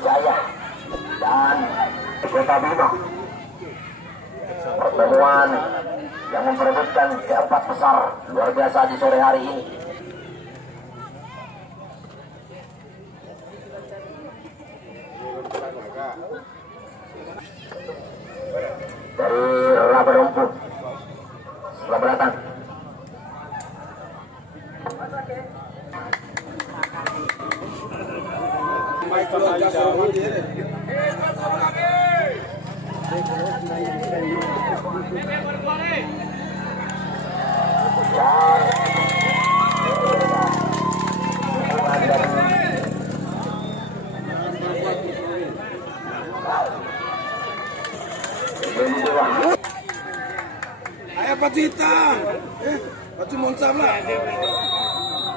Jaya dan Kota Bima. Pertemuan yang memperebutkan keempat besar luar biasa di sore hari ini. Dari Laba Rumpuh, selamat datang. Ayo Pacita, Pacu Monsam lah.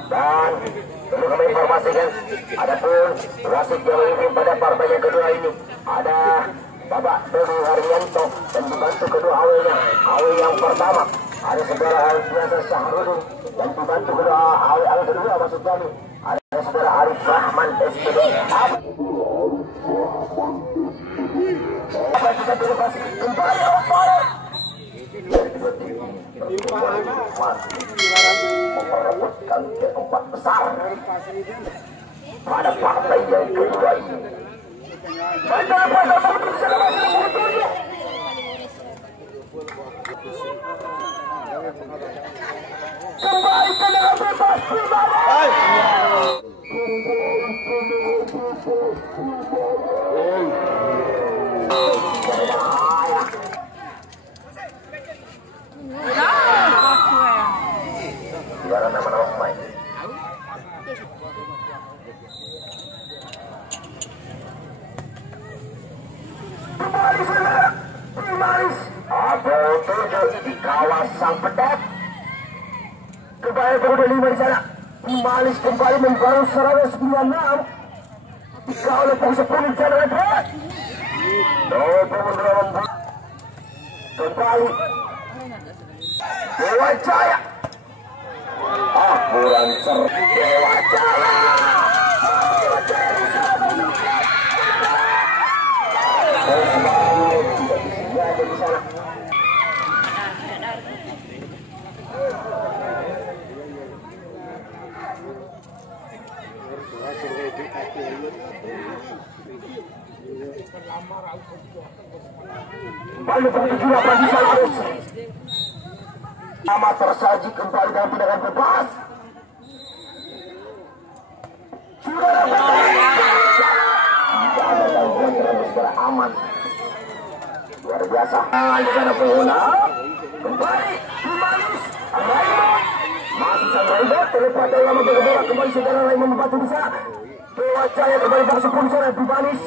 Dan perlu kami informasikan, adapun wasit yang memimpin pada partai yang kedua ini ada Bapak Dodi Haryanto dan dibantu kedua awe yang pertama ada saudara Alfiasa Sahrudin dan dibantu kedua awe kedua maksud kami ada saudara Arif Rahman SPD. Apa kita dilepas kembali Bapak? Memperebutkan keempat besar pada partai yang kedua ini. Kembali ke dalam bebas biar nama-nama pemain. Primaris Abu Tujuh di kawasan Pedak. Kembali kemudian 5 di sana. Primaris kembali membaru serangan 96. Dikawal oleh pengusap di sana hebat. Kembali Dewa Jaya. Kurang cerdas Dewa Jaya. Di sana. Kembali begitu juga di sana. Nama tersaji kembali dalam tindakan bebas. Sudah dapat aman. Luar biasa. Dengan pengguna kembali Primaris Raymond masih sang Raymond terlepas dari lama bola kembali saudara Raymond membantu di sana. Dewa Jaya kembali fokus di sana Primaris.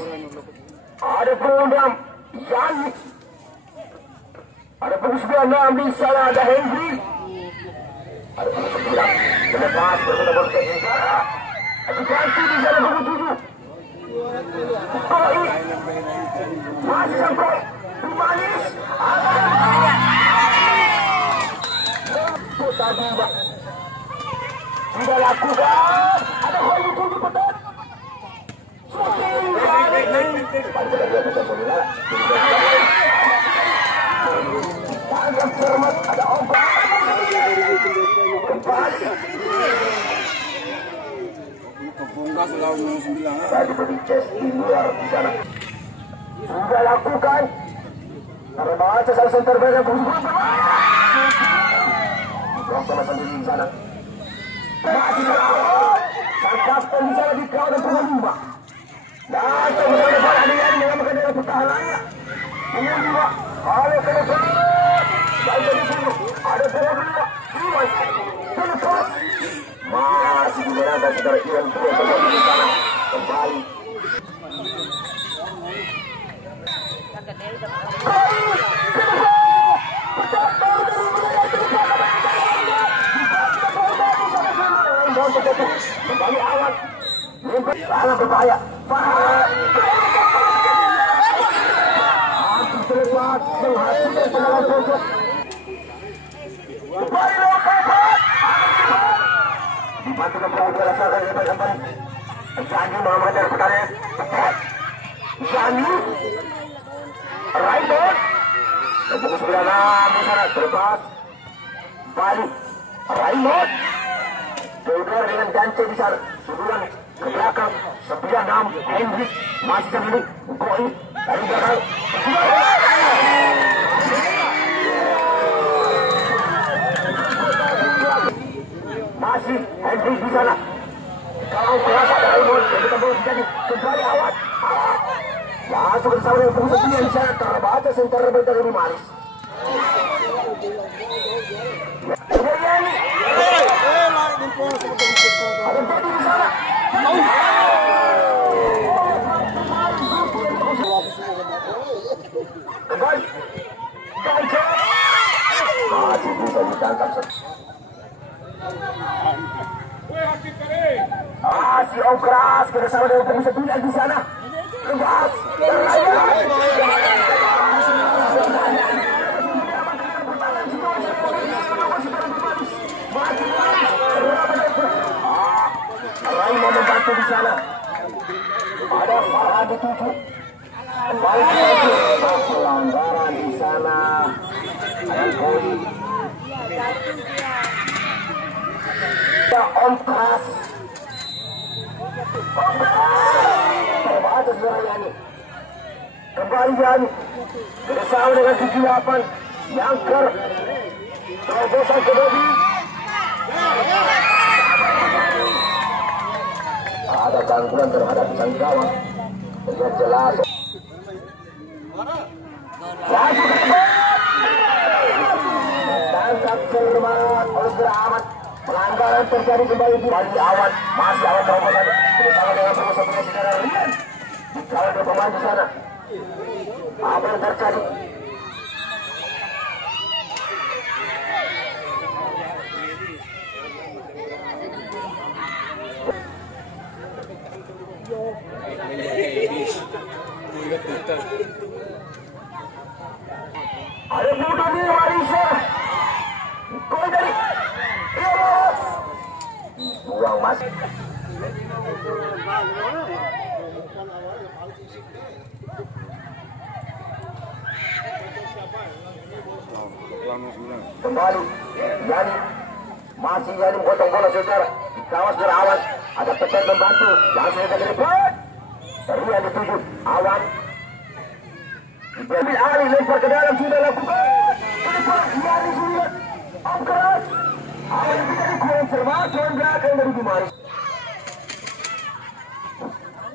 Ada pengundang Yani. Ada punggung 96 di sana ada Henry. Ada punggung 9 terlepas berputar ke sana. Ada ganti di sana punggung 7. Koi masih sang Koi Primaris. Kota Bima sudah lakukan. Ada Koi di punggung petat. Ada obat kembali. Tadi beri chest di luar di sana. Sudah lakukan. Terbaca salah center back yang sama sendiri di sana. Masih terawal. Sang kapten di sana dikawal dan punggung 5. Dan kemudian bola dia mengamankan dengan pertahanannya. Punggung 2. Oleh ke depan. Ada di sini. Ada punggung 2. Telepon. Masih diberangkat saudara Iwan Pria kembali di sana. Kembali. Kembali awal. Sangat berbahaya. Terlepas menghasilkan tendangan pojok. Kembali lompat. Dibantu kembali rasakan kembali. Janji mengamankan pertandingan. Yani Raymond Tembus sebelah 6 di sana terlepas balik Raymond Theodor dengan Dance di sana sebulan ke belakang 96 Hendrik masih sendiri Koi dari belakang masih Hendrik di sana kalau keras ada Raymond jadi tembus jadi kembali awat masuk ke sana tembus di sana terbatas yang terbaik dari Maris ada Teddy di sana. Kembali. Masih bisa ditangkap. Masih keras kerjasama dengan pemirsa Bilal di sana. Kembali. Raymond membantu di sana. Ada Farhan dituju. Kembali pelanggaran di sana. Ada Koi. Ya Om Keras. Terbatas suara Yani. Kembali Yani. Bersama dengan 78. Yangker. Terobosan ke Bobby. Ada gangguan terhadap sang gawang. Dengan jelas. Lagi tangkap cermat oleh Ahmad. Pelanggaran terjadi kembali di awan. Masih awan terobosan. Bersama dengan pemusuh-pemusuh secara Rian. Dikawal oleh pemain di sana. Apa yang terjadi? Ada bunuh di Malaysia. Koi dari Eros. Buang masuk. Kembali Yani masih Yani potong bola saudara. Kawas berawan. Ada Petet membantu. Langsung saja ke depan. Rian dituju. Awan. Diambil alih lempar ke dalam sudah lakukan. Lepas Yani sudah. Om Keras. Awan tidak dikurang cermat. Tuan belakang dari Bimaris.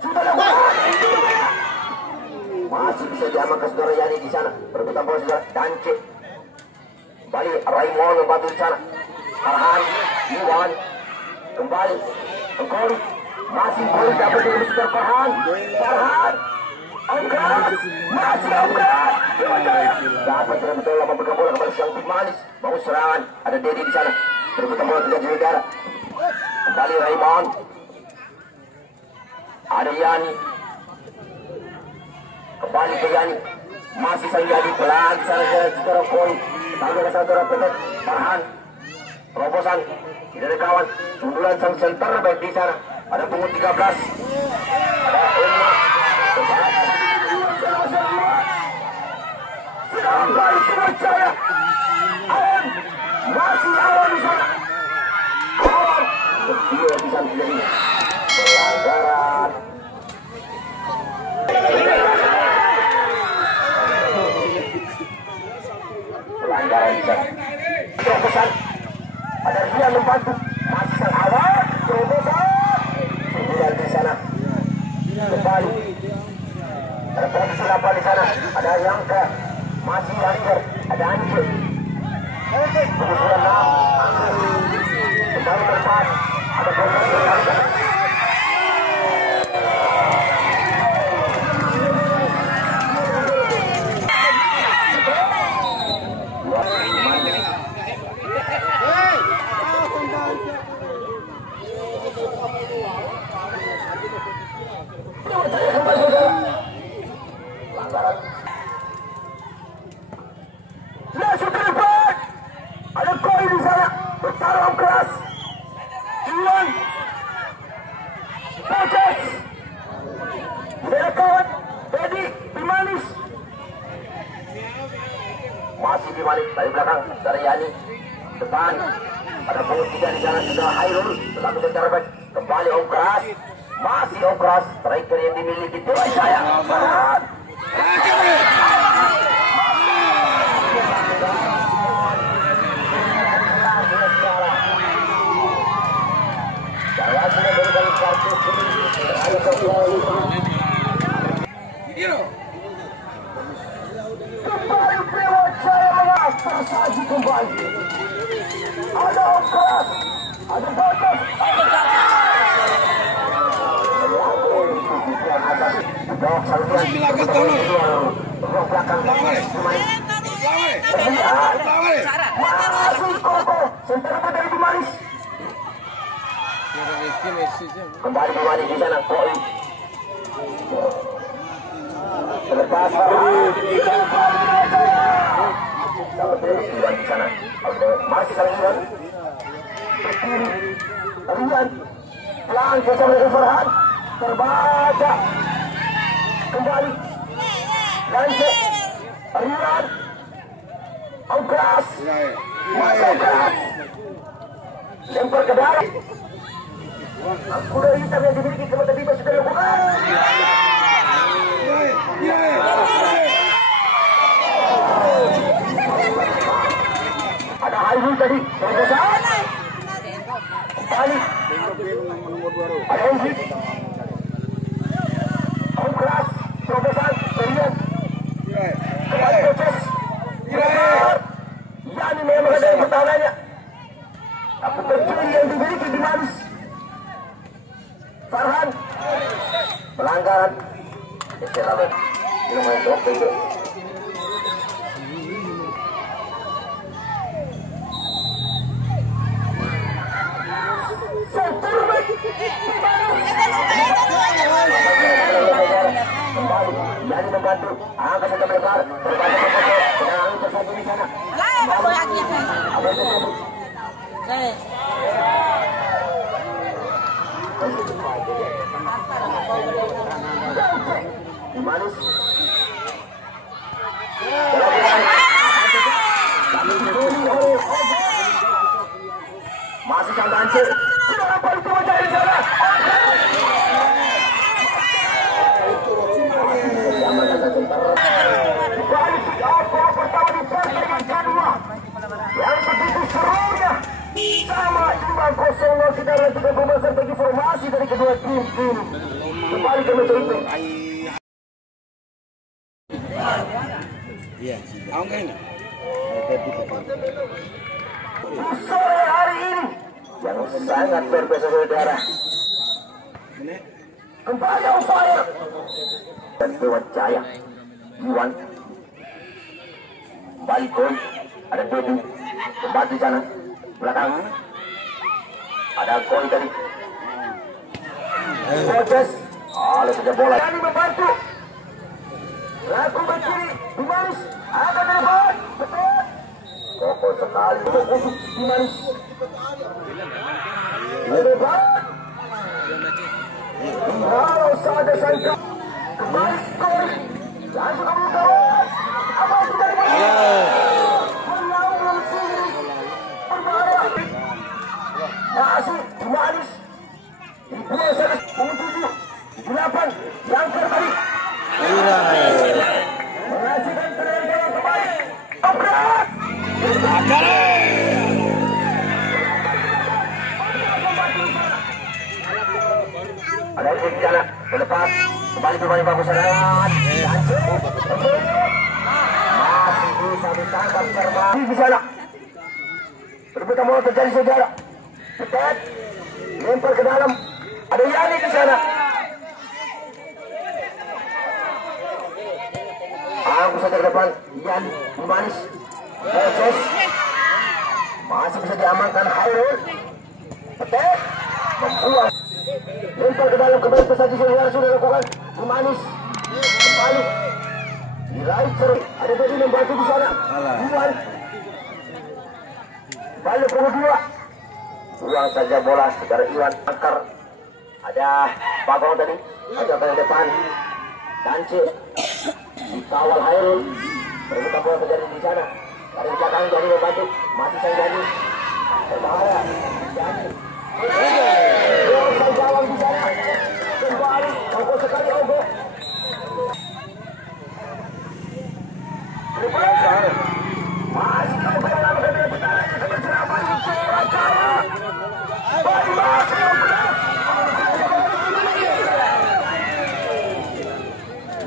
Sudah lakukan. Masih bisa diamankan saudara Yani di sana. Perebutan bola saudara. Dance. Kembali Raymond membantu di sana. Farhan. Iwan. Kembali. Koi. Masih boleh dapat dari Mr. Farhan. Farhan. Om Keras. Masih Om Keras. Dapat betul lama pegang bola kembali sang Big Manis. Mau serangan. Ada Dedi di sana. Perebutan bola tidak di negara. Kembali Raymond. Ada Yani. Kembali ke Yani. Masih sang Yani pelan di sana saudara Koi. Tangga ke saudara Petet. Farhan. Terobosan. Tidak ada kawan. Sundulan sang center baik di sana. Ada pungut 13. Ada Umar. Sampai percaya. Awan. Masih awan di sana. Awan. Dia bisa menjadi pelanggaran. Pelanggaran di sana. Terobosan. Ada dia membantu. Masih sang Awan. Terobosan. Sundulan di sana. Kembali. Ada posisi 8 di sana. Ada Yangka. Masih Yangker. Ada Anjir. Kemudian 6. Kembali ke depan. Ada posisi Yangker. Langsung ke depan. Ada Koi di sana. Bertarung keras. Iwan. masih Bimani dari belakang dari Yani depan ada pengutian di sana sudah Hairul tetapi terbaik kembali Okras masih Okras striker yang dimiliki Dewa Jaya Farhan Jaya sudah berikan kartu kuning kembali Dewa Jaya mengasah saji kembali ada Okras ada Batas kembali Bimanis di sana Koi terlepas di sana masih saling Rian Rian pelan bersama dengan Farhan terbaca kembali Lance Rian Okras lempar ke dalam kuda hitam yang dimiliki kemata Bima sudah dilakukan ada Hairul tadi terobosan kembali ada Henry Okras terobosan Rian kembali proses Yani memang ada yang pertahanannya tapi tercuri yang dimiliki Bimanis Farhan pelanggaran istilah ini main drop itu kembali Yani membantu angkat satu lebar berbalik sedang angin tersambung di sana Bimanis masih sang Dance sudah dapat itu mencari sana balik apa pertama di pertandingan kedua yang begitu serunya sama imbang 0-0 kita lanjutkan pembahasan bagi formasi dari kedua tim kembali ke meja itu sore hari ini yang sangat berbeda saudara kembali upaya dan Dewa Jaya Iwan kembali Koi ada Debu kembali di sana belakang ada Koi tadi proses oleh saja bola Yani membantu laku berkiri Bimanis akan terbang betul kokoh sekali Bimanis lebar kalau saja sangka kembali Koi langsung kamu kawan apa sudah melawan sini berbahaya masih Bimanis di 27 8 yang terbalik mengajukan tendangan kembali Okras ada di sana berlepas kembali Bimanis bagus serangan masih bisa ditangkap terbalik di sana berbeda mau terjadi saudara Petet lempar ke dalam ada Yani di sana aku saja ke depan Yani Bimanis proses masih bisa diamankan Hairul Petet membuang lempar ke dalam kembali prestasi yang sudah dilakukan Bimanis kembali diraih sering ada Dedi membantu di sana Iwan balik ke kedua buang saja bola secara Iwan angker ada Bagong tadi ada ke depan Dance dikawal Hairul berbeda bola terjadi di sana Dari belakang jadi membantu. Masih sang jadi. Berbahaya. Jadi. Sang gawang di sana. Kembali. Ogo sekali Ogo. Masih Ogo dalam kedua putaran. Berserapaan Surabaya.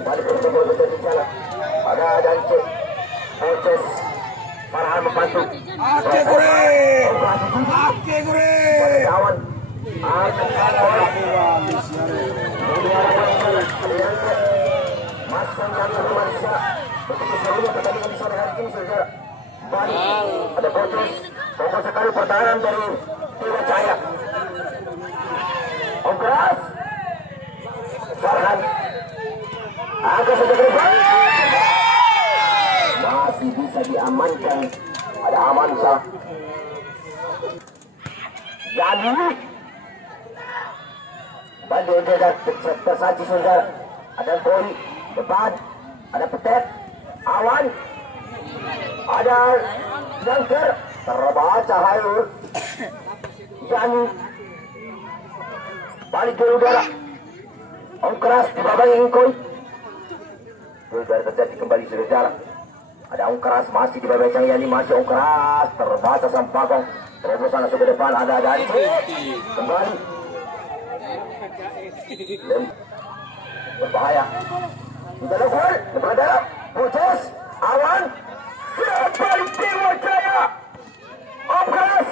Balik betul-betul di sana. Ada Dance. Proses. Farhan membantu. Ake gure. Kawan. Mas Sanjani Romansa. Begitu serunya pertandingan di sore hari ini saudara. Balik. Ada proses. Kokoh sekali pertahanan dari Dewa Jaya. Ogras. Farhan. Agak saja berubah. Masih bisa diamankan. Ada Amansa. Jadi Bandel dia tersaji saudara. Ada Poli depan. Ada Petet. Awan. Ada Jangker. Terbaca Hayur. Yani balik dari udara. Ongkeras di babak Ingkoi. Sudah terjadi kembali saudara. Ada Ongkeras masih di babak Yani, masih Ongkeras terbaca Sampagong. Terobosan masuk ke depan, ada Dani kembali. Berbahaya. Tidak ada gol. Lepas dalam. Putus. Awan. Kembali Dewa Jaya. Ongkeras.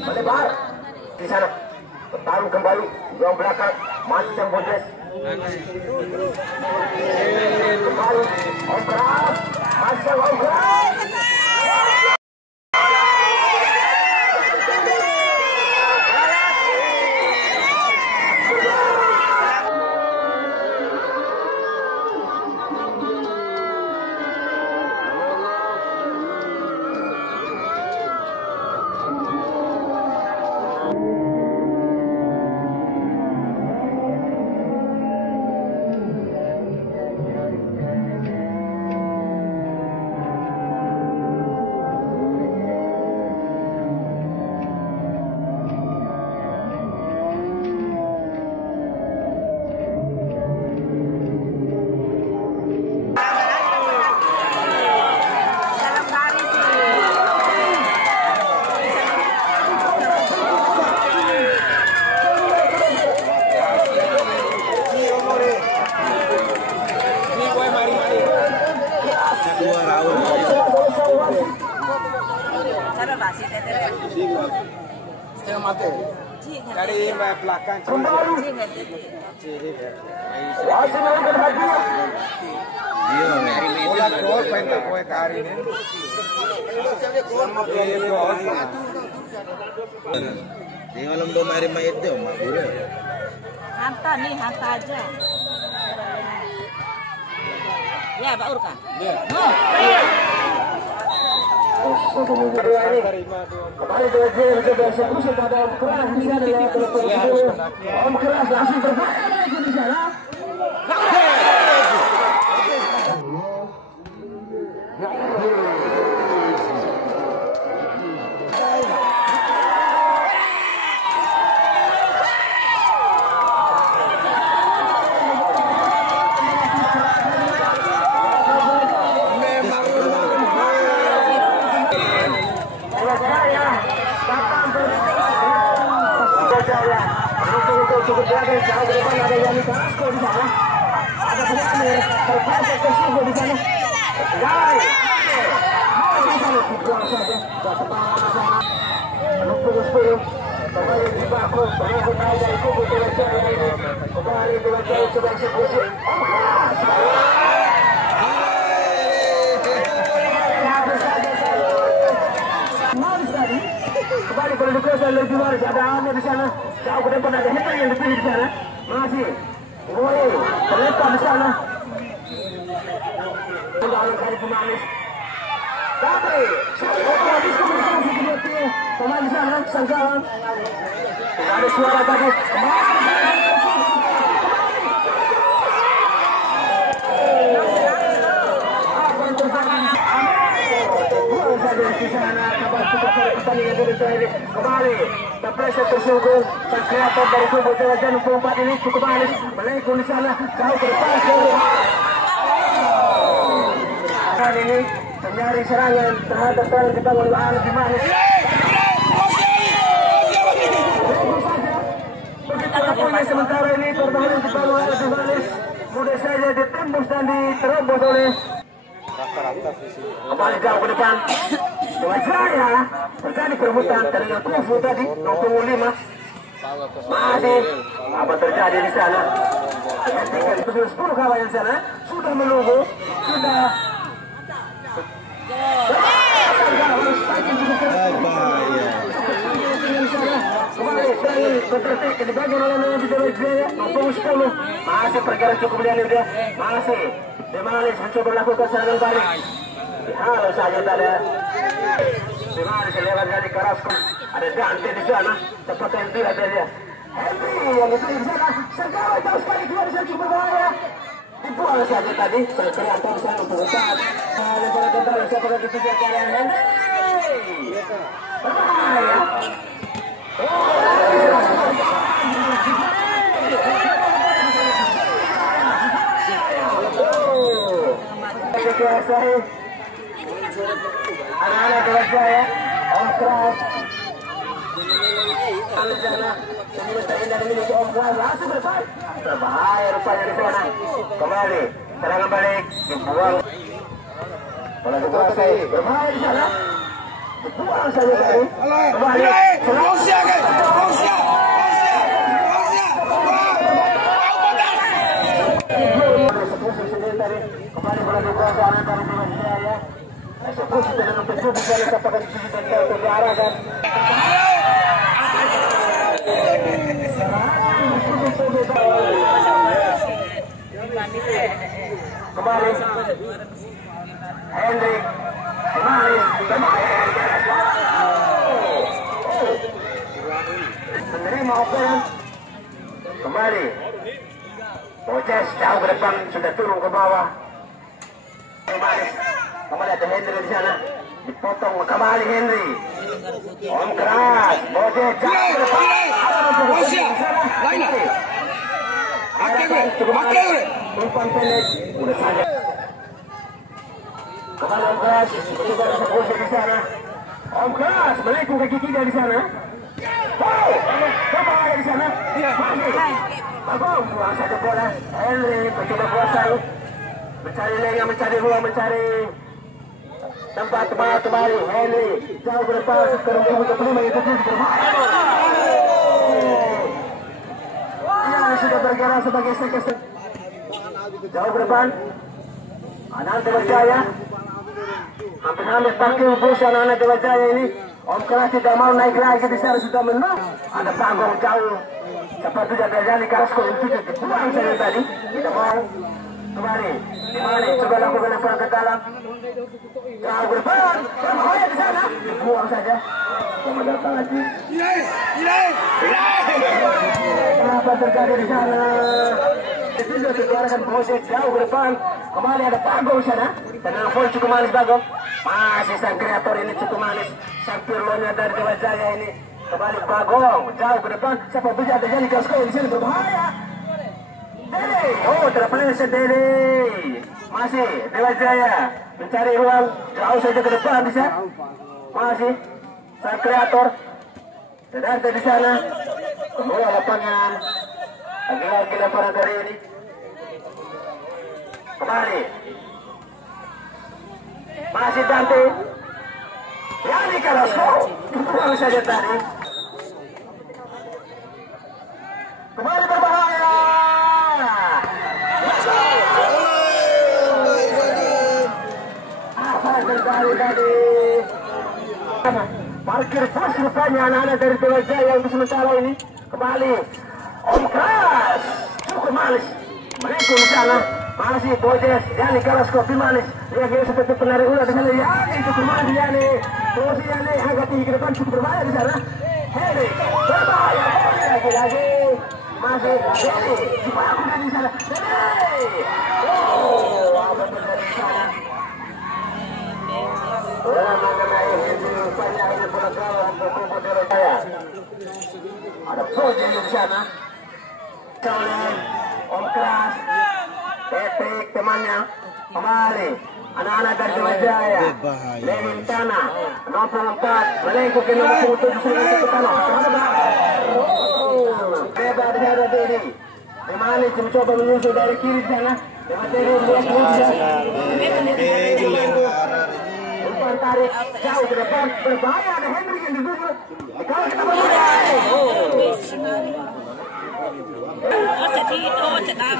Melebar di sana, bertarung kembali yang belakang masih yang Bodes kembali Ongkeras masih yang Ongkeras. Setengah mati. Dari belakang. Bola gol pentak kue kari ini. Di malam dua hari main itu, mak guru. Hantar nih, hantar aja. Ya, Pak Urka. Ya. Kembali ke eksekusi pada Ongkeras di sana. Ongkeras langsung berbahaya di sana. Cukup berada jauh ke depan, ada Yani Kasko di sana, ada Penamir terpleset ke Sigo di sana. Guys, masih sana dibuang saja, sudah tepat sana. Lumpur kembali di baku, berlaku naik dari kubu Dewa Jaya ini. Kembali Dewa Jaya coba eksekusi. Kembali kedudukan dan lebih luar ada Ame di sana. Jauh ke depan ada Henry yang dipilih di sana. Masih. Boleh. Terlepas di sana. Kembali kali pemanis. Tapi. Pemain di sana. Sangkawan. Tidak ada suara tadi. Kembali terpressure tersungguh dan kreator dari kubu Jalan 24 ini cukup manis melengkung di sana jauh ke depan saat ini mencari serangan terhadap serangan kita oleh lebih manis begitu sementara ini pertahanan kita oleh lebih manis mudah saja ditembus dan diterobos oleh kembali jauh ke depan Wajaya terjadi perebutan dengan Kufu tadi nomor 5 masih apa terjadi di sana tinggal 10 kawan di sana sudah menunggu sudah kembali dari bertertik di bagian oleh Nabi Wajaya nomor 10 masih pergerakan cukup lian dia masih Demanis mencoba melakukan serangan balik halo saja tadi Demanis lewat dari Carrasco ada Dante di sana tepat yang tidak ada dia Henry yang itu di sana segala jauh sekali keluar dari cukup berbahaya dibuang saja tadi kelihatan sana pengusaha lebar kentara siapa lagi tujuan kalian Henry berbahaya anak-anak Wajaya Om Keras sebelum terindah dimiliki Om Keras langsung berpaling berbahaya rupanya di sana kembali serangan balik dibuang bola dikuasai berbahaya di sana dibuang saja tadi kembali kembali bola dikuasai antara dua Jaya eksekusi dengan menjadi dari apakah dikirimkan ke diarahkan kembali Henry kembali menerima operan kembali Boces jauh ke depan sudah turun ke bawah kembali ada Henry di sana dipotong kembali Henry Om Keras Boces jauh ke depan umpan pendek udah saja kembali Om Keras coba eksekusi di sana Om Keras melengkung kaki kiri di sana wow coba ada di sana bagus buang satu bola Henry mencoba kuasai mencari lengah mencari ruang mencari tempat kembali Henry jauh ke depan sekarang ke kelima itu berbahaya yang sudah bergerak sebagai sektor jauh ke depan anak Wajaya hampir-hampir pakai bus anak Wajaya ini Om Keras tidak mau naik lagi di sana sudah menang ada panggung jauh seperti terjadi Carrasco yang tidak dibuang saja tadi tidak mau kembali coba lakukan apa ke dalam jauh ke depan berbahaya di sana dibuang saja sama datang lagi kenapa terjadi di sana itu sudah dikeluarkan Boces jauh ke depan kembali ada panggung sana dan Alfon cukup manis Bagong masih sang kreator ini cukup manis sang Pirlonya dari Wajaya ini kembali Bagong jauh ke depan siapa bisa terjadi Carrasco di sini berbahaya Dede oh terpeleset Dede masih Dewa Jaya mencari ruang jauh saja ke depan bisa masih sang kreator sedang di sana keluar lapangan lagi-lagi lapangan kali ini kembali masih Dante yang di Carrasco buang saja tadi kembali berbahaya apa terjadi tadi parkir pas rupanya anak-anak dari Dewa Jaya untuk sementara ini kembali Om keras, cukup manis. Mereka di sana masih Bojes, Yani keras kopi manis. Dia kira seperti penarik ular di sana. Yani cukup manis Yani. Posisi Yani agak tinggi ke depan cukup berbahaya di sana. Hei, berbahaya lagi. Masih Dedi, supaya aku di sana. Hei, oh, benar di sana. Mengenai banyak ini penekanan untuk kubu Derajaya. Ada Bojes di sana. Kalian Om Keras, Patrick temannya kembali. Anak-anak dari Derajaya. Lenin Tanah 64 melengkung ke nomor 7 ke tanah. Bebas dari Dedi. Manis mencoba menyusul dari kiri sana. Dedi umpan tarik jauh ke depan, berbahaya. Ada Hendrik yang dituju. Kalau kita berbahaya. Jadi itu cedak.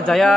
Jaya